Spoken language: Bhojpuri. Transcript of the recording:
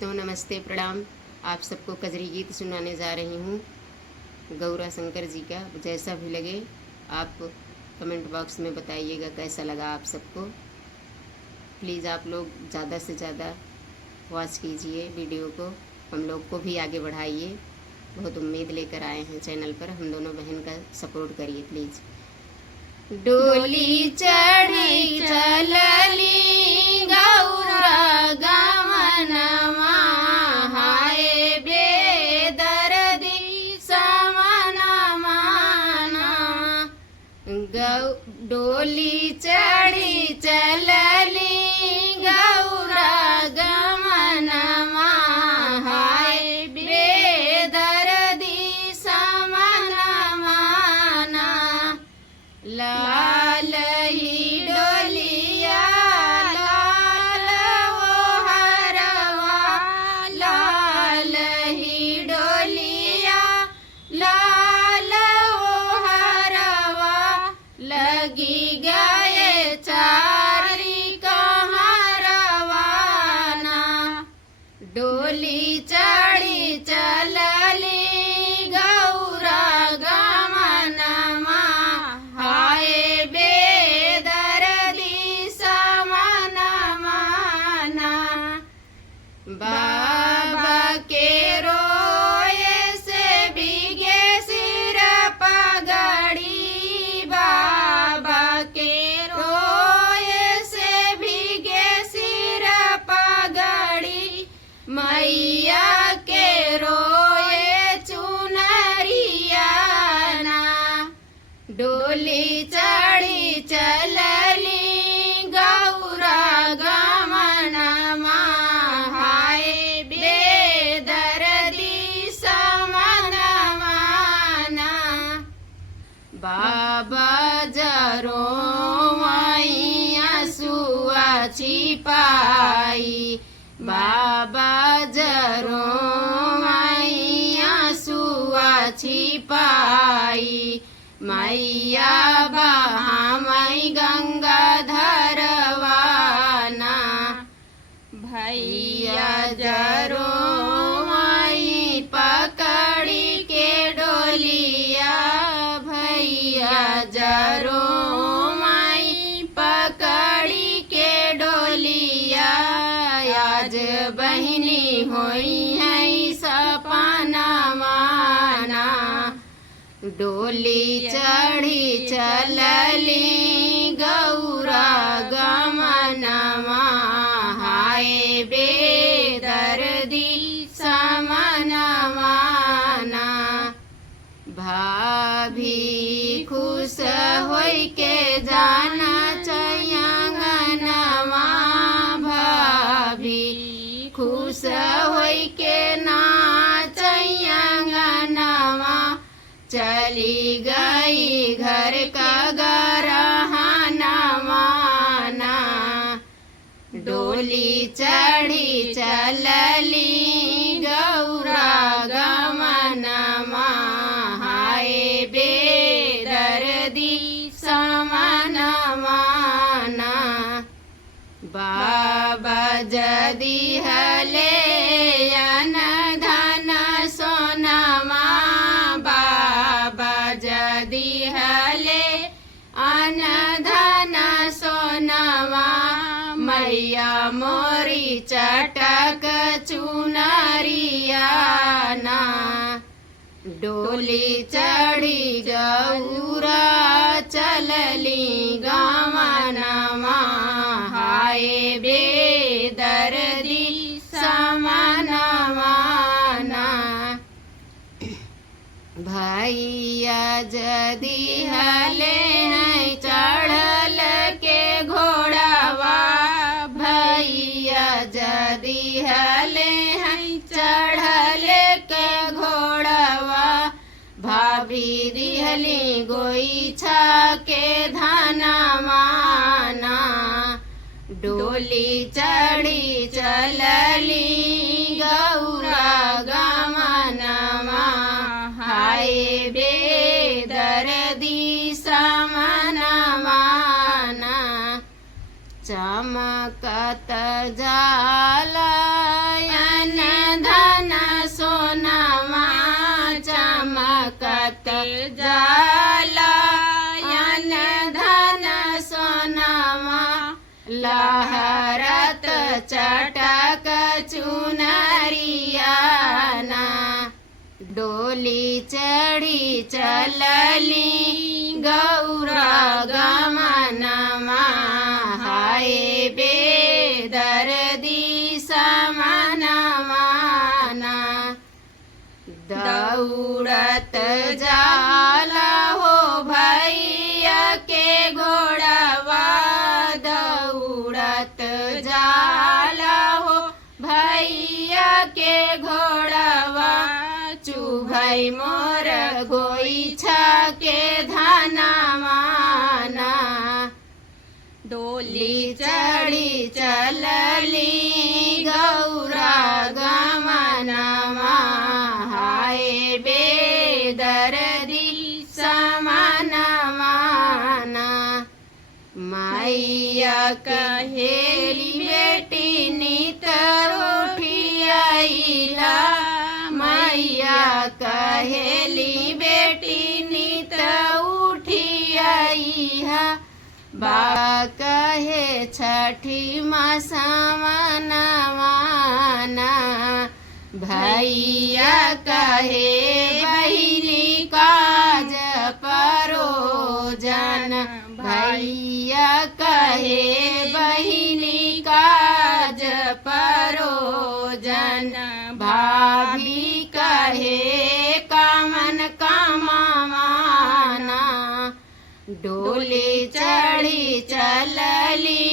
तो नमस्ते प्रणाम। आप सबको कजरी गीत सुनाने जा रही हूँ गौरा शंकर जी का। जैसा भी लगे आप कमेंट बॉक्स में बताइएगा कैसा लगा आप सबको। प्लीज़ आप लोग ज़्यादा से ज़्यादा वॉच कीजिए वीडियो को, हम लोग को भी आगे बढ़ाइए। बहुत उम्मीद लेकर आए हैं चैनल पर, हम दोनों बहन का सपोर्ट करिए प्लीज़। डोली चढ़ी चलली गौरा गमनमा, हाय बेदर्दी समनमा डोली चढ़ी चलली गौरा गमनमा, हाय बेदर्दी समनमा लाल ही डोलिया लाल वो हरवा, लाल ही डोलिया लाल वो हरवा, लगी गए चारी कहाँ रवाना। डोली चढ़ी चलली गौरा गमनमा, हाय बेदर्दी समनमा बाबा के रोए से भीगे सिर पगड़ी, बाबा के रोए से भीगे सिर पगड़ी, मैया के रोए चुनरिया ना। डोली चढ़ी चलली गौरा गमनमा, हाय बेदर्दी समनमा बाबा जरो आंसुआ छिपाई, बाबा जरो आंसुआ छिपाई, मैया बहामई गंगा धरवाना। भैया जरो आई पकड़ी के डोलिया, भैया जरो आई पकड़ी के डोलिया, आज बहिनी होई है सपना माना। डोली चढ़ी चलली गौरा गमनमा, हाय बेदर्दी समनमा भाभी खुश होई के जाना चयंगनमा, भाभी खुश होई के नाच अंगनमा, चली गई घर का गरहनमा ना। डोली चढ़ी चलली गौरा गमनमा, हाय बेदर्दी समनमा बाबा जदी हले अन धन सोनमा, बाबा जदी हले अन धन सोनमा, मैया मोरी चटक चुनरिया ना। डोली चढ़ी गौरा चलली गमनमा, हाय बेदर्दी समनमा भैया जदी हले हैं चढ़ल के घोड़ावा, भैया जदी हले हैं चढ़ल के घोड़ावा, भाभी दिहली गोईछा के धनमा ना। डोली चढ़ी चलली गौरा गमनमा, हाय बेदर्दी समनमा चमकत जाला डोली चढ़ी चलली गौरा गमनमा हाय बेदर्दी समनमा दौड़त जाला हो भैया के घोड़वा दौड़त जाला हो भैया के घोड़वा चुभई मोर गोईछा के धनवाना डोली चढ़ी चलली गौरा गमनमा हाय बेदर्दी समनवाना मैया कहेली बेटी नित उठियाइला मैया कहेली बेटी नित उठियाइहा बा कहे छठी मसमनवाना भैया कहे बहिनी काज परोजन भैया कहे बहिनी काज परोजन भाभी कहे कामन कामवाना डोली चढ़ी चलली